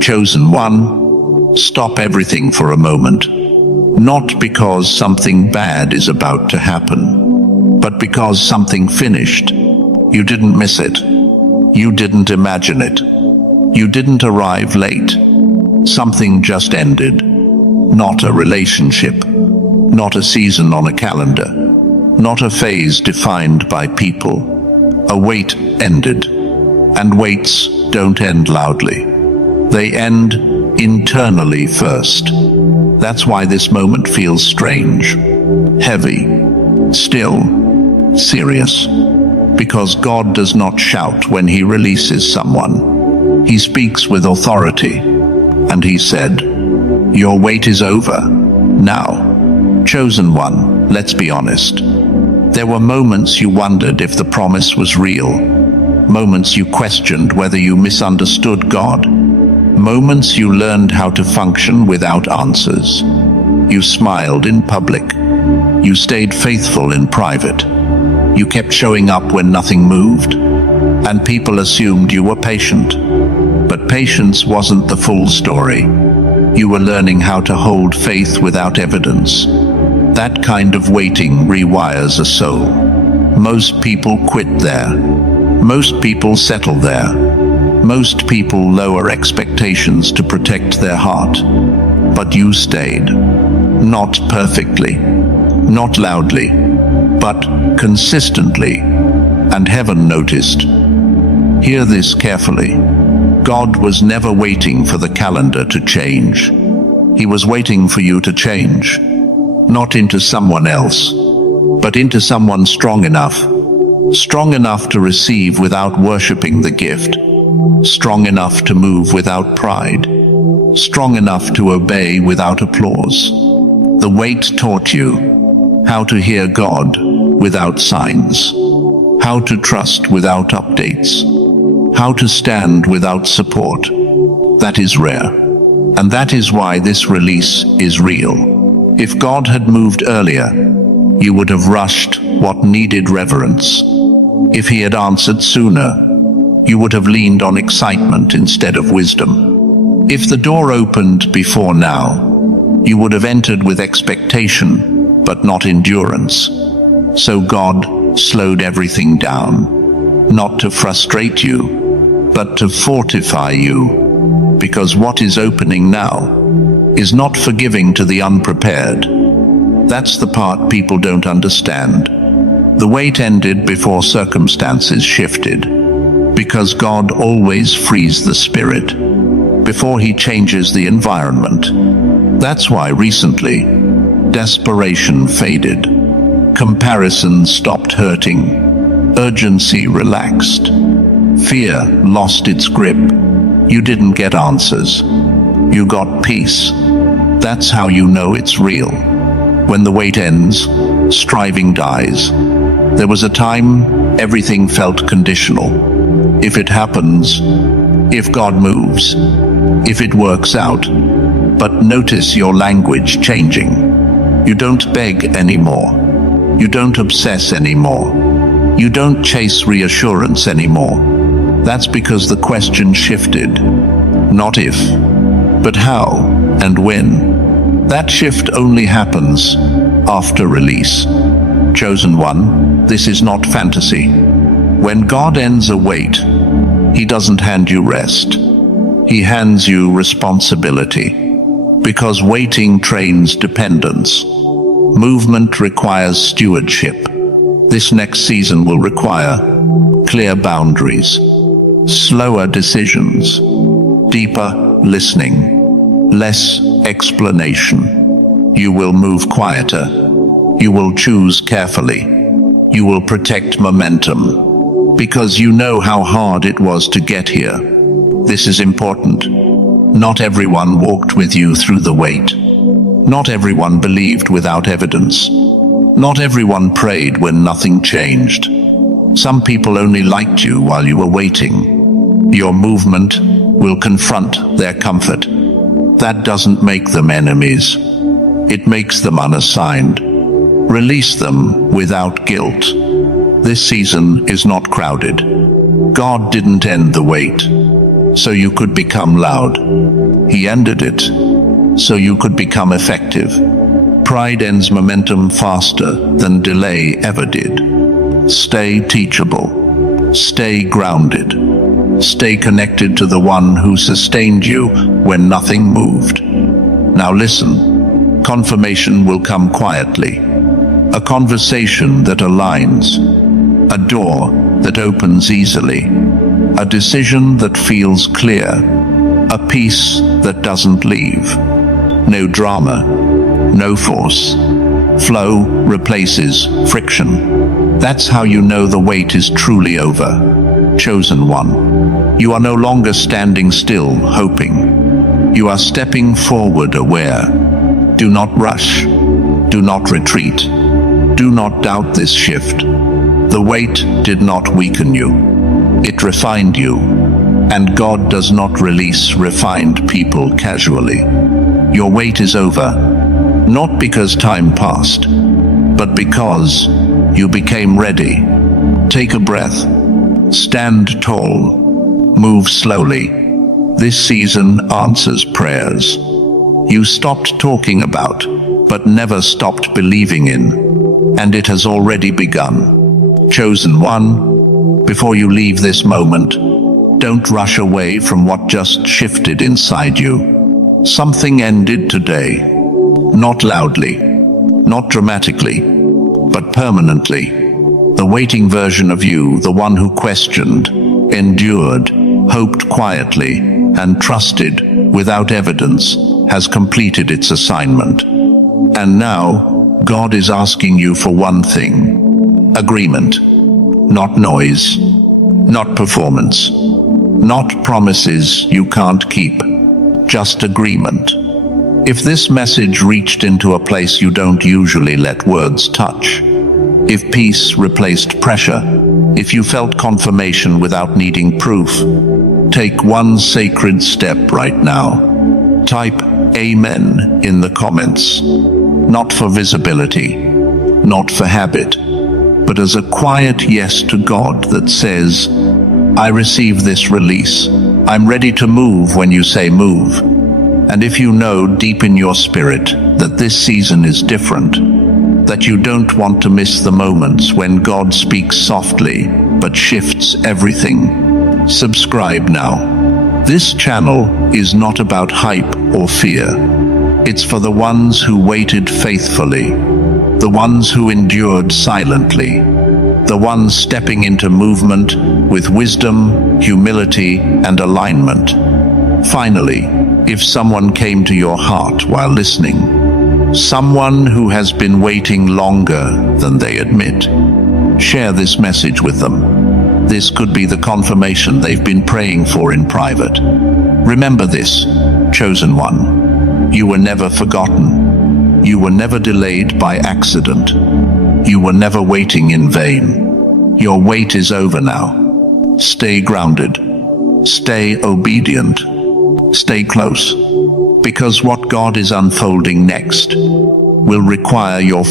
Chosen one, stop everything for a moment. Not because something bad is about to happen, but because something finished. You didn't miss it. You didn't imagine it. You didn't arrive late. Something just ended. Not a relationship. Not a season on a calendar. Not a phase defined by people. A wait ended. And waits don't end loudly. They end internally first. That's why this moment feels strange, heavy, still, serious. Because God does not shout when he releases someone. He speaks with authority. And he said, "Your wait is over. Now, chosen one, let's be honest. There were moments you wondered if the promise was real. Moments you questioned whether you misunderstood God. Moments you learned how to function without answers. You smiled in public. You stayed faithful in private. You kept showing up when nothing moved, and people assumed you were patient. But patience wasn't the full story. You were learning how to hold faith without evidence. That kind of waiting rewires a soul. Most people quit there. Most people settle there. Most people lower expectations to protect their heart. But you stayed. Not perfectly, not loudly, but consistently. And heaven noticed. Hear this carefully. God was never waiting for the calendar to change. He was waiting for you to change. Not into someone else, but into someone strong enough to receive without worshipping the gift, strong enough to move without pride, strong enough to obey without applause. The wait taught you how to hear God without signs, how to trust without updates, how to stand without support. That is rare, and that is why this release is real. If God had moved earlier, you would have rushed what needed reverence. If he had answered sooner, you would have leaned on excitement instead of wisdom. If the door opened before now, you would have entered with expectation, but not endurance. So God slowed everything down, not to frustrate you, but to fortify you. Because what is opening now is not forgiving to the unprepared. That's the part people don't understand. The wait ended before circumstances shifted, because God always frees the spirit before he changes the environment. That's why recently, desperation faded, comparison stopped hurting, urgency relaxed, fear lost its grip. You didn't get answers. You got peace. That's how you know it's real. When the wait ends, striving dies. There was a time everything felt conditional. If it happens, if God moves, if it works out. But notice your language changing. You don't beg anymore. You don't obsess anymore. You don't chase reassurance anymore. That's because the question shifted. Not if, but how and when. That shift only happens after release. Chosen one, this is not fantasy. When God ends a wait, he doesn't hand you rest. He hands you responsibility. Because waiting trains dependence. Movement requires stewardship. This next season will require clear boundaries, slower decisions, deeper listening, less explanation. You will move quieter. You will choose carefully. You will protect momentum, because you know how hard it was to get here. This is important. Not everyone walked with you through the wait. Not everyone believed without evidence. Not everyone prayed when nothing changed. Some people only liked you while you were waiting. Your movement will confront their comfort. That doesn't make them enemies. It makes them unassigned. Release them without guilt. This season is not crowded. God didn't end the wait. so you could become loud. He ended it, so you could become effective. Pride ends momentum faster than delay ever did. Stay teachable. Stay grounded. Stay connected to the one who sustained you when nothing moved. Now listen. Confirmation will come quietly. A conversation that aligns. A door that opens easily. A decision that feels clear. A peace that doesn't leave. No drama. No force. Flow replaces friction. That's how you know the wait is truly over. Chosen one. You are no longer standing still, hoping. You are stepping forward aware. Do not rush. Do not retreat. Do not doubt this shift. The wait did not weaken you. It refined you. And God does not release refined people casually. Your wait is over. Not because time passed, but because you became ready. Take a breath. Stand tall. Move slowly. This season answers prayers you stopped talking about, but never stopped believing in. And it has already begun. Chosen one, before you leave this moment, don't rush away from what just shifted inside you. Something ended today. Not loudly, not dramatically, but permanently. The waiting version of you, the one who questioned, endured, hoped quietly, and trusted without evidence, has completed its assignment. And now, God is asking you for one thing: agreement. Not noise, not performance, not promises you can't keep, just agreement. If this message reached into a place you don't usually let words touch, if peace replaced pressure, if you felt confirmation without needing proof, take one sacred step right now. Type Amen in the comments, not for visibility, not for habit, but as a quiet yes to God that says, I receive this release. I'm ready to move when you say move. And if you know deep in your spirit that this season is different, that you don't want to miss the moments when God speaks softly but shifts everything, subscribe now. This channel is not about hype or fear. It's for the ones who waited faithfully, the ones who endured silently, the ones stepping into movement with wisdom, humility, and alignment. Finally, if someone came to your heart while listening, someone who has been waiting longer than they admit, share this message with them. This could be the confirmation they've been praying for in private. Remember this, chosen one. You were never forgotten. You were never delayed by accident. You were never waiting in vain. Your wait is over now. Stay grounded. Stay obedient. Stay close, because what God is unfolding next will require your